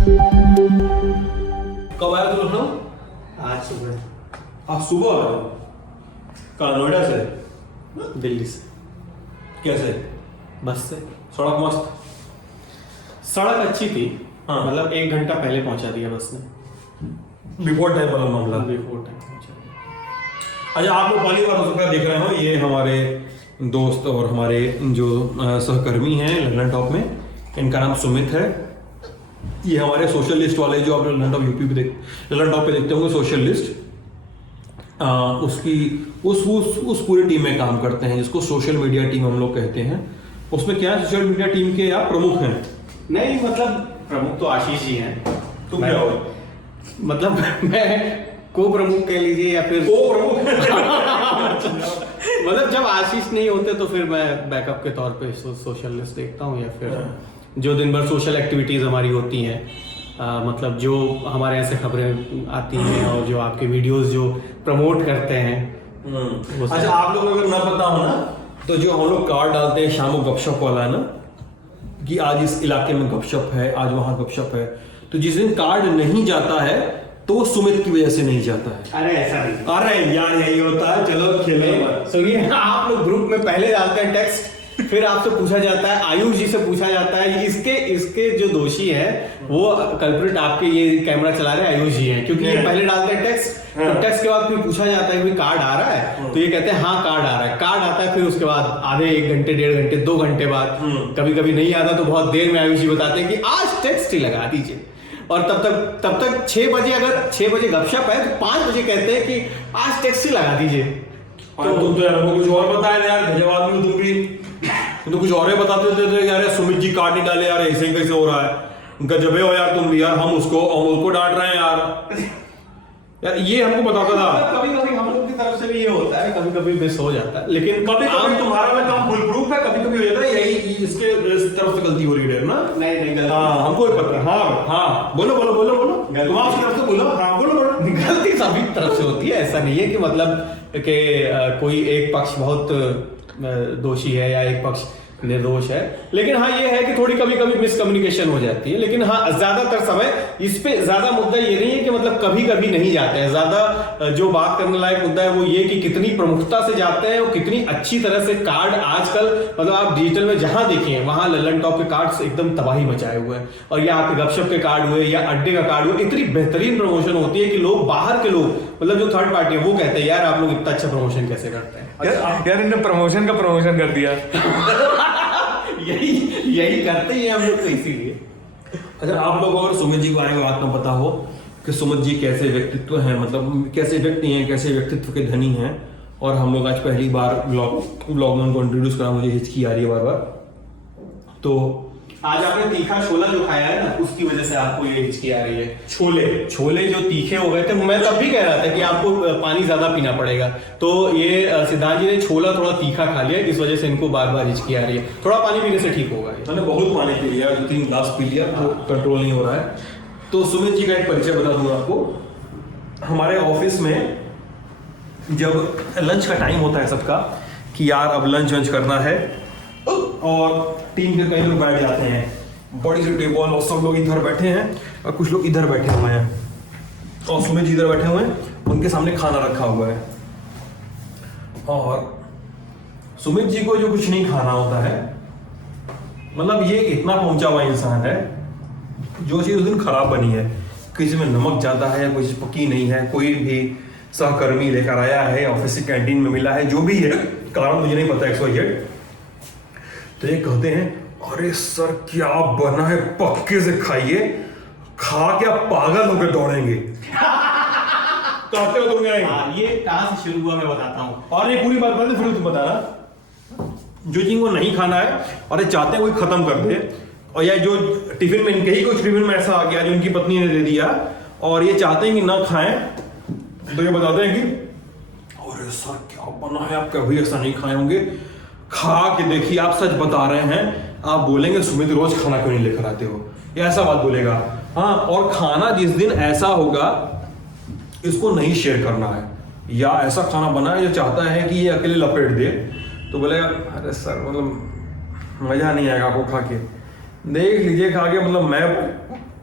कब आया तू लखनऊ? आज सुबह। आज सुबह आया? कहाँ, नोएडा से? दिल्ली से। कैसे? बस से। सड़क मस्त? सड़क अच्छी थी। हाँ। मतलब 1 घंटा पहले पहुंचा दिया बस ने। बिफोर टाइम वाला मामला। बिफोर टाइम पहुंचा दिया। अच्छा, आप लोग पहली बार हो सकता है देख रहे हो, ये हमारे दोस्त और हमारे जो सहकर्मी हैं लंदन टॉप में, इनका नाम सुमित है। ये हमारे सोशल लिस्ट वाले जो आप लंदन टॉप यूपी पे लंदन टॉप पे देखते होंगे सोशल लिस्ट, उसकी उस पूरी टीम में काम करते हैं जिसको सोशल मीडिया टीम हम लोग कहते हैं। उसमें क्या है, सोशल मीडिया टीम के आप प्रमुख हैं? नहीं, मतलब प्रमुख तो आशीष जी हैं। तुम क्या हो? मतलब मैं को प्रमुख कह लीजिए या फिर को प्रमुख मतलब जब आशीष नहीं होते तो फिर मैं बैकअप के तौर पे सोशल लिस्ट देखता हूँ, या फिर जो दिन भर सोशल एक्टिविटीज हमारी होती हैं, मतलब जो हमारे यहाँ से खबरें आती हैं और जो आपके वीडियोस जो प्रमोट करते हैं। अच्छा, आप लोग अगर ना पता हो ना, तो जो हम लोग कार्ड डालते हैं शाम को गपशप वाला है ना, कि आज इस इलाके में गपशप है, आज वहां गपशप है, तो जिस दिन कार्ड नहीं जाता है तो वो सुमित की वजह से नहीं जाता है। अरे ऐसा नहीं। अरे यार यही होता है। चलो खेलो मत। सुनिए, आप लोग ग्रुप में पहले डालते हैं टेक्स्ट, फिर आपसे पूछा जाता है, आयुष जी से पूछा जाता है, इसके जो दोषी हैं वो कल्प्रिट आपके ये कैमरा चला रहे आयुष जी हैं, क्योंकि ये पहले डालते हैं टेक्स्ट, तो टेक्स्ट के बाद फिर पूछा जाता है कि कार्ड आ रहा है, तो ये कहते हैं हाँ कार्ड आ रहा है। कार्ड आता है, फिर उसके बाद आधे 1 घंटे 1.5 घंटे 2 घंटे बाद कभी कभी नहीं आता तो बहुत देर में आयुष जी बताते हैं कि आज टेक्स्ट ही लगा दीजिए। और तब तक 6 बजे, अगर 6 बजे गपशप है तो 5 बजे कहते हैं कि आज टेक्स्ट ही लगा दीजिए। तो तुम तो यार हमको कुछ और बताया यार, गजब आदमी तुम भी। तुम तो कुछ और ही बताते थे यार, सुमित जी कार्ड नहीं डाले यार, ऐसे कैसे हो रहा है, गजबे हो यार तुम भी यार। हम उसको डांट रहे हैं यार ये हमको बताता था। कभी कभी हम लोग की तरफ से भी ये होता है, कभी कभी मिस हो जाता है, लेकिन कभी कभी तुम्हारा में काम फुल प्रूफ है, कभी कभी हो जाता है, यही इसके तरफ से गलती हो रही है ना। नहीं गलती। हाँ, हमको भी पता है। हाँ बोलो तुम आपकी तरफ से बोलो। हाँ बोलो। गलती सभी तरफ से होती है, ऐसा नहीं है कि मतलब कि कोई एक पक्ष बहुत दोषी है या एक पक्ष निर्दोष है, लेकिन हाँ ये है कि थोड़ी कभी कभी मिसकम्युनिकेशन हो जाती है। लेकिन हाँ ज्यादातर समय इस पे ज्यादा मुद्दा ये नहीं है कि मतलब कभी कभी नहीं जाते हैं। ज्यादा जो बात करने लायक मुद्दा है वो ये कि कितनी प्रमुखता से जाते हैं और कितनी अच्छी तरह से कार्ड आजकल, मतलब आप डिजिटल में जहां देखें वहां लल्लन टॉप के कार्ड एकदम तबाही मचाए हुए हैं, और या आपके गपशप के कार्ड हुए या अड्डे का कार्ड हुए, इतनी बेहतरीन प्रमोशन होती है कि लोग, बाहर के लोग, मतलब जो थर्ड पार्टी है वो कहते हैं यार आप लोग इतना अच्छा प्रमोशन कैसे करते हैं। यार इन्होंने प्रमोशन का प्रमोशन कर दिया। यही करते हैं हम लोग, तो इसीलिए। अगर आप लोगों को अगर सुमित जी के बारे में बात ना पता हो कि सुमित जी कैसे व्यक्तित्व हैं, मतलब कैसे व्यक्ति हैं, कैसे व्यक्तित्व के धनी हैं, और हम लोग आज पहली बार ब्लॉग में उनको इंट्रोड्यूस करा, मुझे हिचकी आ रही है बार बार। तो आज आपने तीखा छोला जो खाया है ना, उसकी वजह से आपको ये हिचकी आ रही है। छोले जो तीखे हो गए थे, मैं तब भी कह रहा था कि आपको पानी ज्यादा पीना पड़ेगा, तो ये सिद्धांत जी ने छोला थोड़ा तीखा खा लिया, इस वजह से इनको बार बार हिचकी आ रही है। थोड़ा पानी पीने से ठीक होगा। मैंने बहुत पानी पी लिया, 2-3 गिलास पी लिया, तो कंट्रोल नहीं हो रहा है। तो सुमित जी का एक परिचय बता दूंगा आपको। हमारे ऑफिस में जब लंच का टाइम होता है सबका कि यार अब लंच करना है, और टीम के कई लोग बैठ जाते हैं, बड़ी सी टेबल, और सब लोग इधर बैठे हैं और कुछ लोग इधर बैठे हुए हैं, और सुमित जी इधर बैठे हुए हैं, उनके सामने खाना रखा हुआ है, और सुमित जी को जो कुछ नहीं खाना होता है, मतलब ये इतना पहुंचा हुआ इंसान है, जो चीज उस दिन खराब बनी है, किसी में नमक ज्यादा है या कोई चीज पकी नहीं है, कोई भी सहकर्मी लेकर आया है, ऑफिस की कैंटीन में मिला है, जो भी है, कारण मुझे नहीं पता XYZ, तो ये कहते हैं अरे सर क्या बना है, पक्के से खाइए, खा के आप पागल होकर दौड़ेंगे। कहते हो तुम ये कहां से शुरू हुआ मैं बताता हूँ, और ये पूरी बात बता, फिर तुम बताना। जो चीज को नहीं खाना है और ये चाहते हैं कोई खत्म कर दे, और या जो टिफिन में इनके ही कुछ टिफिन में ऐसा आ गया जो इनकी पत्नी ने दे दिया, और ये चाहते हैं कि ना खाएं, तो ये बताते हैं कि अरे सर क्या बना है, आप कभी ऐसा नहीं खाए होंगे, खा के देखिए, आप सच बता रहे हैं। आप बोलेंगे सुमित रोज खाना क्यों नहीं लेकर आते हो, ये ऐसा बात बोलेगा। हाँ, और खाना जिस दिन ऐसा होगा इसको नहीं शेयर करना है, या ऐसा खाना बना है जो चाहता है कि ये अकेले लपेट दे, तो बोलेगा अरे सर मतलब मजा नहीं आएगा आपको खा के, देख लीजिए खा के, मतलब मैं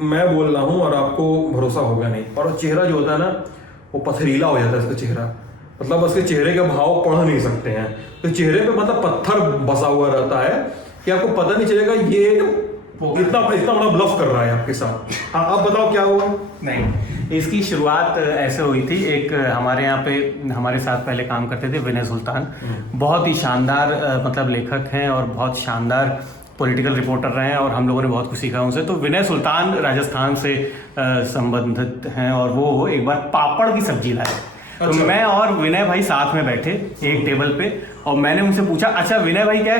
मैं बोल रहा हूँ और आपको भरोसा होगा नहीं, और चेहरा जो होता है ना वो पथरीला हो जाता है उसका चेहरा, मतलब उसके चेहरे का भाव पढ़ नहीं सकते हैं, तो चेहरे पे मतलब पत्थर बसा हुआ रहता है कि आपको पता नहीं चलेगा ये इतना बड़ा ब्लफ कर रहा है आपके साथ। हाँ, आप बताओ क्या हुआ। नहीं, इसकी शुरुआत ऐसे हुई थी। एक हमारे यहाँ पे हमारे साथ पहले काम करते थे विनय सुल्तान, बहुत ही शानदार मतलब लेखक हैं और बहुत शानदार पॉलिटिकल रिपोर्टर रहे हैं, और हम लोगों ने बहुत कुछ सीखा उनसे। तो विनय सुल्तान राजस्थान से संबंधित हैं, और वो एक बार पापड़ की सब्जी लाए। तो मैं और विनय भाई साथ में बैठे एक टेबल पे, और मैंने उनसे पूछा, अच्छा विनय भाई क्या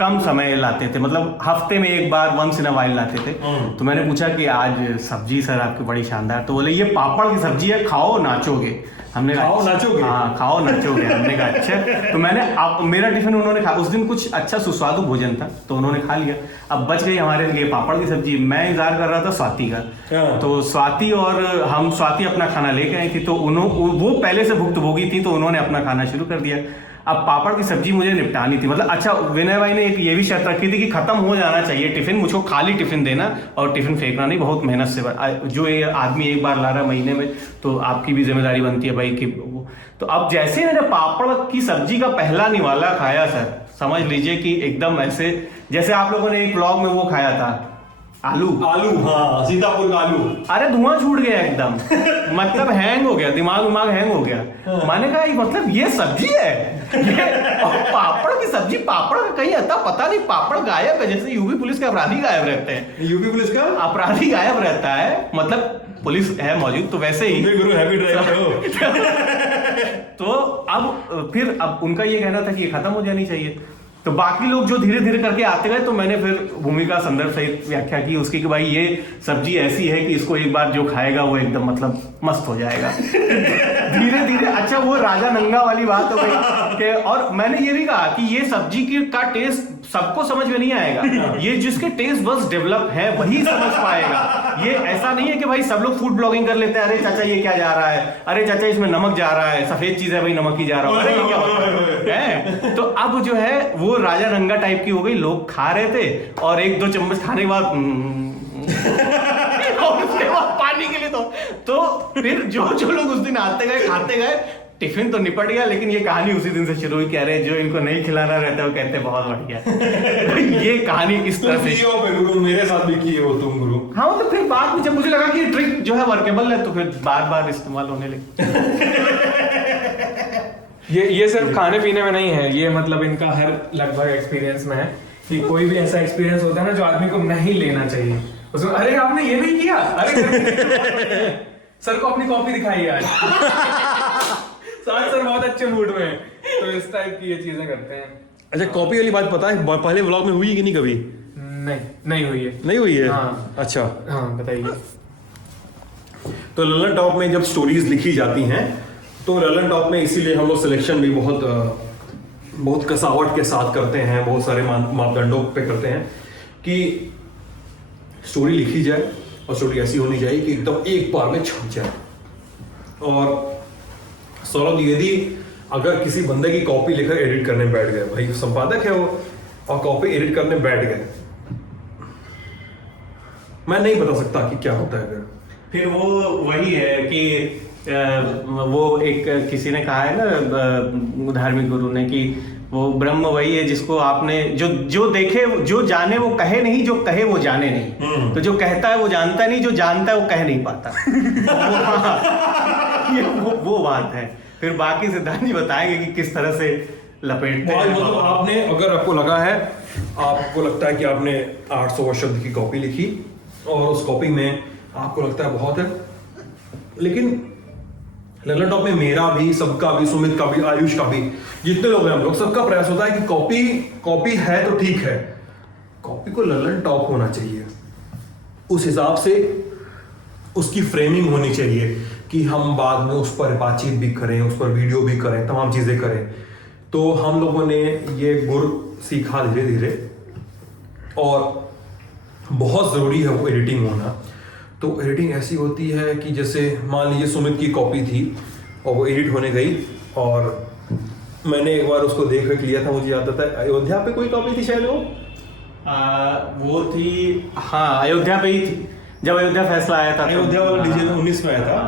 कम समय लाते थे, मतलब हफ्ते में एक बार वंस इन अ वाइल लाते थे। तो मैंने पूछा कि आज सब्जी सर आपकी बड़ी शानदार, तो बोले ये पापड़ की सब्जी है, खाओ नाचोगे। हमने कहा खाओ नाचोगे? हाँ, खाओ नाचोगे। हमने कहा अच्छा। तो मैंने मेरा टिफिन उन्होंने खा, उस दिन कुछ अच्छा सुस्वादु भोजन था तो उन्होंने खा लिया। अब बच गई हमारे लिए पापड़ की सब्जी। मैं इंतजार कर रहा था स्वाति का, तो स्वाति और हम, स्वाति अपना खाना लेके आई थी, तो वो पहले से भुक्तभोगी थी, तो उन्होंने अपना खाना शुरू कर दिया। अब पापड़ की सब्जी मुझे निपटानी थी, मतलब अच्छा विनय भाई ने एक ये भी शर्त रखी थी कि खत्म हो जाना चाहिए टिफिन, मुझको खाली टिफिन देना और टिफिन फेंकना नहीं, बहुत मेहनत से जो ये आदमी एक बार ला रहा है महीने में, तो आपकी भी जिम्मेदारी बनती है भाई कि वो। तो अब जैसे मैंने पापड़ की सब्जी का पहला निवाला खाया सर, समझ लीजिए कि एकदम ऐसे जैसे आप लोगों ने एक व्लॉग में वो खाया था आलू, हाँ, सीतापुर का आलू, अरे धुआं छूट गया एकदम। मतलब हैंग हो गया, दिमाग हैंग हो गया। मैंने कहा मतलब ये सब्जी है और पापड़ की सब्जी, पापड़ का कहीं आता पता नहीं, पापड़ गायब है, जैसे यूपी पुलिस के अपराधी गायब रहते हैं। यूपी पुलिस का अपराधी गायब रहता है, मतलब पुलिस है मौजूद, तो वैसे ही गुरु हैवी ड्राइवर हो। तो अब उनका ये कहना था कि ये खत्म हो जानी चाहिए। तो बाकी लोग जो धीरे धीरे करके आते गए, तो मैंने फिर भूमिका संदर्भ सहित व्याख्या की उसकी कि भाई ये सब्जी ऐसी है कि इसको एक बार जो खाएगा वो एकदम मतलब मस्त हो जाएगा। धीरे धीरे अच्छा वो राजा नंगा वाली बात हो गई। और मैंने ये भी कहा कि ये सब्जी का टेस्ट सबको समझ में नहीं आएगा, ये जिसके टेस्ट बस डेवलप है वही समझ पाएगा। ये ऐसा नहीं है कि भाई सब लोग फूड ब्लॉगिंग कर लेते हैं, अरे चाचा ये क्या जा रहा है, अरे चाचा इसमें नमक जा रहा है, सफेद चीज है भाई नमक ही जा रहा है, अरे ये क्या होता है। तो अब जो है वो राजा नंगा टाइप की हो गई, लोग खा रहे थे और एक दो चम्मच खाने के बाद और उसके बाद पानी के लिए तो फिर जो लोग उस दिन आते गए खाते गए, टिफिन तो निपट गया, लेकिन ये कहानी उसी दिन से शुरू हुई। कह रहे जो इनको नहीं खिलाना रहता है वो कहते बहुत बढ़िया। ये कहानी इस तरह से गुरु मेरे साथ भी किए हो तुम गुरु। हाँ, तो फिर बाद में जब मुझे लगा कि ये ट्रिक जो है वर्केबल है, तो फिर बार बार इस्तेमाल होने लगी। ये सिर्फ खाने पीने में नहीं है, ये मतलब इनका हर लगभग एक्सपीरियंस में है कि कोई भी ऐसा एक्सपीरियंस होता है ना जो आदमी को नहीं लेना चाहिए, उसमें अरे आपने ये नहीं किया, अरे सर को अपनी कॉपी दिखाई आज। सर बहुत अच्छे मूड में, तो इस टाइप की ये चीजें करते हैं। अच्छा, कॉपी वाली बात पता है पहले व्लॉग में हुई कि नहीं कभी? नहीं हुई है। नहीं हुई है? हाँ। अच्छा हाँ बताइए। तो ललन टॉप में जब स्टोरीज लिखी जाती हैं, तो ललन टॉप में इसीलिए हम लोग सिलेक्शन भी बहुत कसावट के साथ करते हैं, बहुत सारे मापदंडों पे करते हैं कि स्टोरी लिखी जाए और स्टोरी ऐसी होनी चाहिए कि एकदम एक बार में छप जाए। और सौरभ यदि अगर किसी बंदे की कॉपी लेकर एडिट करने बैठ गए, भाई संपादक है वो, और कॉपी एडिट करने बैठ गए, मैं नहीं बता सकता कि क्या होता है फिर वो वही है कि वो एक किसी ने कहा है ना धार्मिक गुरु ने कि वो ब्रह्म वही है जिसको आपने जो देखे जो जाने वो कहे नहीं, जो कहे वो जाने नहीं। तो जो कहता है वो जानता नहीं, जो जानता है वो कह नहीं पाता। ये वो बात है। फिर बाकी सिद्धांत जी बताएंगे कि किस तरह से लपेटते हैं। मतलब आपने, अगर आपको लगा है, आपको लगता है कि आपने 800 शब्द की कॉपी लिखी और उस कॉपी में आपको लगता है बहुत है, लेकिन ललन टॉप में मेरा भी, सबका भी, सुमित का भी, आयुष का भी, जितने लोग हैं हम लोग, सबका प्रयास होता है कि कॉपी है तो ठीक है, कॉपी को ललन टॉप होना चाहिए, उस हिसाब से उसकी फ्रेमिंग होनी चाहिए कि हम बाद में उस पर बातचीत भी करें, उस पर वीडियो भी करें, तमाम चीजें करें। तो हम लोगों ने ये गुर सीखा धीरे धीरे, और बहुत जरूरी है वो एडिटिंग होना। तो एडिटिंग ऐसी होती है कि जैसे मान लीजिए सुमित की कॉपी थी और वो एडिट होने गई, और मैंने एक बार उसको देख लिया था, मुझे याद आता है अयोध्या पे कोई कॉपी थी शायद वो, वो थी, हाँ, अयोध्या पे ही थी, जब अयोध्या फैसला आया था। अयोध्या वाला डिसीजन 19 में आया था,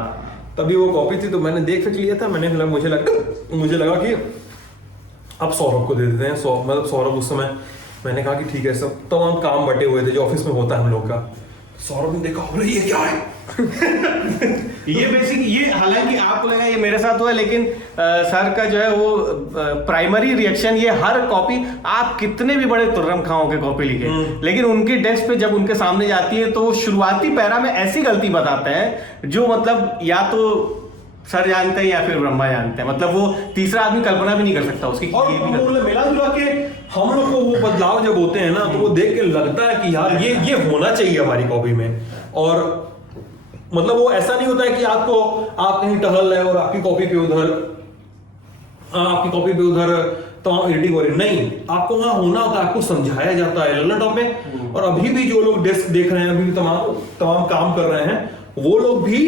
तभी वो कॉपी थी, तो मैंने देख लिया था। मुझे लगा कि अब सौरभ को दे देते हैं। मतलब सौरभ उस समय, मैंने कहा कि ठीक है, सब तमाम काम बटे हुए थे जो ऑफिस में होता है हम लोग का। सौरभ ने देखा, अरे ये क्या है ये बेसिक, ये हालांकि आपको लगा ये मेरे साथ हुआ, लेकिन सर का जो है वो प्राइमरी रिएक्शन, ये हर कॉपी, आप कितने भी बड़े तुर्रम खाओ के कॉपी लिखे, लेकिन उनकी डेस्क पे जब उनके सामने जाती है तो वो शुरुआती पैरा में ऐसी गलती बताते हैं जो मतलब या तो सर जानते हैं या फिर ब्रह्मा जानते हैं, मतलब वो तीसरा आदमी कल्पना भी नहीं कर सकता उसकी। और मिला जुला के हम लोग को वो बदलाव जब होते हैं ना, तो वो देख के लगता है कि यार ये होना चाहिए हमारी कॉपी में। और मतलब वो ऐसा नहीं होता है कि आप कहीं टहल रहे और आपकी कॉपी पे उधर तमाम एडिटिंग हो रही, नहीं, आपको वहां होना होता है, आपको समझाया जाता है लैपटॉप में। और अभी भी जो लोग डेस्क देख रहे हैं, अभी भी तमाम काम कर रहे हैं, वो लोग भी,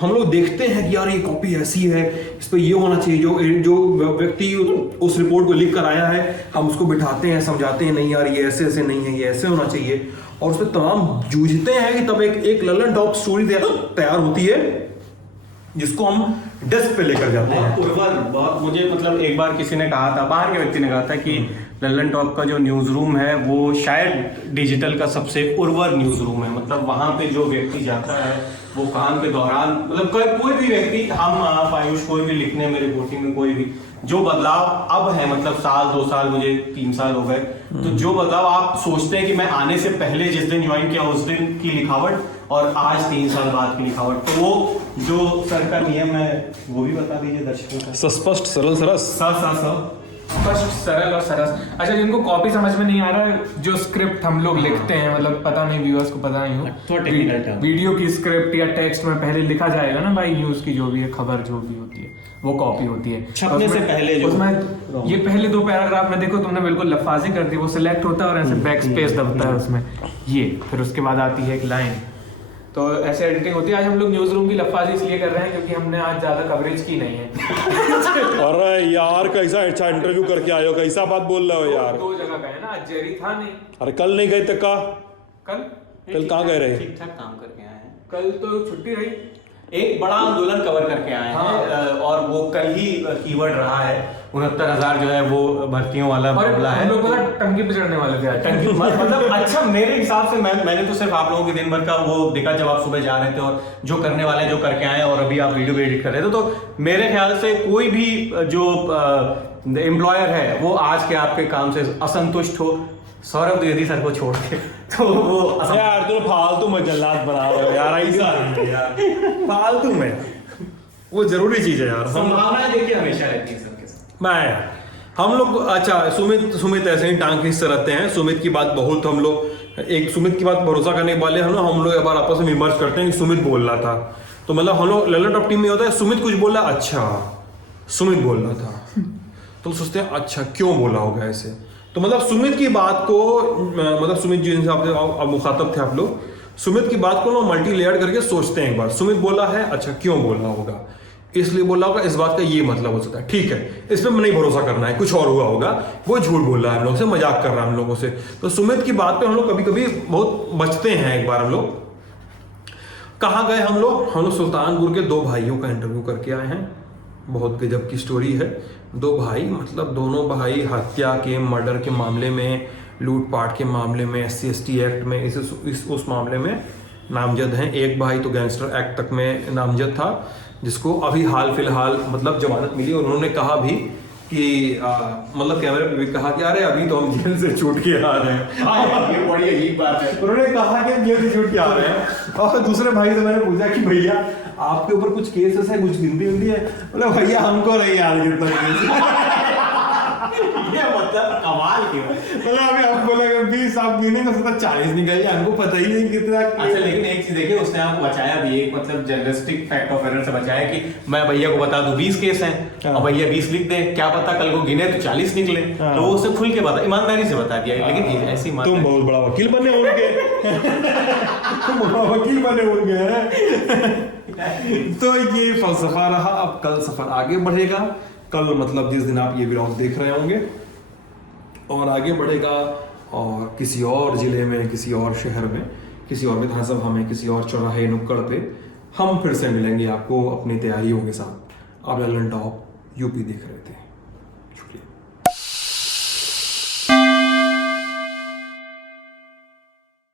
हम लोग देखते हैं कि यार ये कॉपी ऐसी है, इस पे ये होना चाहिए। जो व्यक्ति उस रिपोर्ट को लिख कर आया है, हम उसको बिठाते हैं, समझाते हैं, नहीं यार ये ऐसे नहीं है, ये ऐसे होना चाहिए। और उसमें तमाम जूझते हैं कि तब एक ललन टॉप स्टोरी तैयार होती है, जिसको हम डेस्क पे लेकर जाते हैं। बहुत मुझे मतलब एक बार किसी ने कहा था, बाहर के व्यक्ति ने कहा था कि लल्लन टॉप का जो न्यूज रूम है वो शायद डिजिटल का सबसे उर्वर न्यूज रूम है। मतलब वहां पे जो व्यक्ति जाता है वो काम के दौरान, मतलब कोई भी व्यक्ति, हम आप आयुष, कोई भी लिखने में, रिपोर्टिंग में, कोई भी जो बदलाव अब है, मतलब साल 2 साल, मुझे 3 साल हो गए, तो जो बदलाव आप सोचते हैं कि मैं आने से पहले जिस दिन ज्वाइन किया उस दिन की लिखावट और आज 3 साल बाद की लिखावट, तो वो जो सर का नियम है वो भी बता दीजिए दर्शकों को। स्पष्ट, सरल, सरस। स्पष्ट, सरल और सरस। अच्छा, जिनको कॉपी समझ में नहीं आ रहा है, जो स्क्रिप्ट हम लोग लिखते हैं, मतलब पता नहीं, व्यूअर्स को पता नहीं हो, वीडियो की स्क्रिप्ट या टेक्स्ट में पहले लिखा जाएगा ना भाई, न्यूज की जो भी है, खबर जो भी होती है, वो कॉपी होती है छपने से पहले। जो उसमें ये पहले 2 पैराग्राफ में देखो तुमने बिल्कुल लफाजी कर दी, वो सिलेक्ट होता है और ऐसे बैक स्पेस दबता है उसमें, ये फिर उसके बाद आती है एक लाइन। तो ऐसे एडिटिंग होती है। आज हम लोग न्यूज रूम की लफाजी इसलिए कर रहे हैं क्योंकि हमने आज ज्यादा कवरेज की नहीं है। अरे यार, कैसा अच्छा इंटरव्यू करके आए हो, कैसा बात बोल रहे हो यार। 2 जगह गए ना, आज जेरी था नहीं। अरे कल नहीं गए तक का? कल कहाँ गए रहे? ठीक ठाक काम करके आए हैं। कल तो छुट्टी रही। एक बड़ा आंदोलन कवर करके आए हैं और वो कल ही कीवर्ड रहा है। 69,000 जो है वो भर्तियों वाला मामला है। हम लोग पता टंकी पे चढ़ने वाले थे। टंकी मतलब अच्छा, मेरे हिसाब से मैंने तो सिर्फ आप लोगों के दिन भर का वो देखा जब आप सुबह जा रहे थे और जो करने वाले जो करके आए और अभी आप वीडियो भी एडिट कर रहे थे, तो मेरे ख्याल से कोई भी जो एम्प्लॉयर है वो आज के आपके काम से असंतुष्ट हो, सौरभ द्विवेदी सर को छोड़ के, तो वो यार तुम फालतू में जल्लाद बना रहे हो यार, ऐसा नहीं यार, फालतू में। वो जरूरी चीज है यार, संभावनाएं देखिए हमेशा रहती है सबके साथ। हम लोग, अच्छा, सुमित ऐसे ही टांग खींचते रहते हैं। सुमित की बात बहुत, हम लोग एक सुमित की बात भरोसा करने वाले हम लोग एक बार आपस में विमर्श करते हैं कि सुमित बोल रहा था, तो मतलब हम लोग ललन टॉप टीम में होता है, सुमित कुछ बोला, अच्छा सुमित बोल रहा था, तो सोचते हैं अच्छा क्यों बोला होगा ऐसे। तो मतलब सुमित की बात को, मतलब सुमित जी जिनसे आप मुखातब थे आप लोग, सुमित की बात को ना मल्टी लेयर करके सोचते हैं एक बार, सुमित बोला है, अच्छा क्यों बोला होगा, इसलिए बोला होगा, इस बात का ये मतलब हो सकता है, ठीक है, इस पर नहीं भरोसा करना है, कुछ और हुआ होगा, वो झूठ बोल रहा है हम लोग से, मजाक कर रहा है हम लोगों से। तो सुमित की बात पे हम लोग कभी कभी बहुत बचते हैं। एक बार हम लोग कहाँ गए, हम लोग सुल्तानपुर के 2 भाइयों का इंटरव्यू करके आए हैं। बहुत गजब की स्टोरी है। 2 भाई, मतलब दोनों भाई हत्या के, मर्डर के मामले में, लूटपाट के मामले में, SC/ST एक्ट में, उस मामले में नामजद हैं। एक भाई तो गैंगस्टर एक्ट तक में नामजद था, जिसको अभी हाल फिलहाल मतलब जमानत मिली। और उन्होंने कहा भी कि मतलब कैमरे पे भी कहा कि अरे अभी तो हम जेल से छूट के आ रहे हैं। ये बड़ी अजीब बात है। उन्होंने कहा कि जेल से छूट के आ रहे हैं। और दूसरे भाई से मैंने पूछा कि भैया आपके ऊपर कुछ केसेस है, कुछ गिनती है? बोले भैया हमको नहीं याद कितना केस। ये मतलब कमाल की बात। मतलब अभी हम बोले 20 आप गिनेंगे, 40 निकल जाए, हमको पता ही नहीं कितना। अच्छा, लेकिन एक चीज देखिए, उसने आपको बचाया भी, एक मतलब जर्नलिस्टिक फैक्ट ऑफ एरर से बचाया कि मैं भैया को बता दूं 20 केस हैं और भैया 20 लिख दें, क्या पता कल को गिने तो 40 निकले। तो वो उससे खुल के बता, ईमानदारी से बता दिया। लेकिन ऐसी तुम बहुत बड़ा वकील बने होंगे। तुम बड़ा वकील बने होंगे। तो ये फलसफा रहा। अब कल सफर आगे बढ़ेगा। कल मतलब जिस दिन आप ये व्लॉग देख रहे होंगे और आगे बढ़ेगा, और किसी और ज़िले में, किसी और शहर में, किसी और विधानसभा में, किसी और चौराहे नुक्कड़ पे हम फिर से मिलेंगे आपको अपनी तैयारियों के साथ। आप ललन टॉप यूपी देख रहे थे।